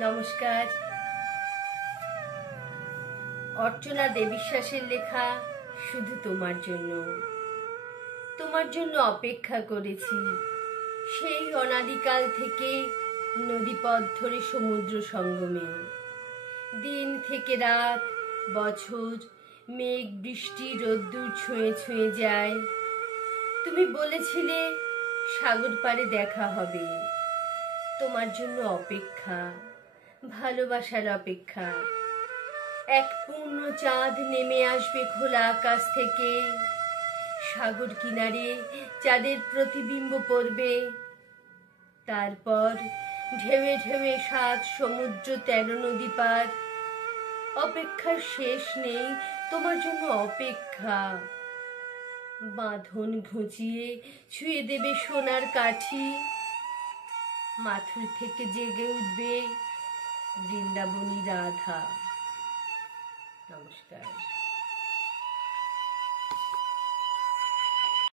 নমস্কার। অর্চনা দেবিশ্বাসের লেখা শুধু তোমার জন্য অপেক্ষা করেছি সেই অনাদিকাল থেকে নদীপথ ধরে সমুদ্র সঙ্গমে। দিন থেকে রাত, বছর, মেঘ, বৃষ্টি, রোদ্দুর ছুঁয়ে ছুঁয়ে যায়। তুমি বলেছিলে সাগর পাড়ে দেখা হবে। তোমার জন্য অপেক্ষা, ভালোবাসার অপেক্ষা। এক পূর্ণ চাঁদ নেমে আসবে খোলা আকাশ থেকে, সাগর কিনারে চাঁদের প্রতিবিম্ব পড়বে। তারপর ঢেউে ঢেউে ৭ সমুদ্র ১৩ নদী পার। অপেক্ষার শেষ নেই, তোমার জন্য অপেক্ষা। বাঁধন ঘুচিয়ে ছুঁয়ে দেবে সোনার কাঠি, মাথুর থেকে জেগে উঠবে বৃন্দাবনী রাধা। নমস্কার।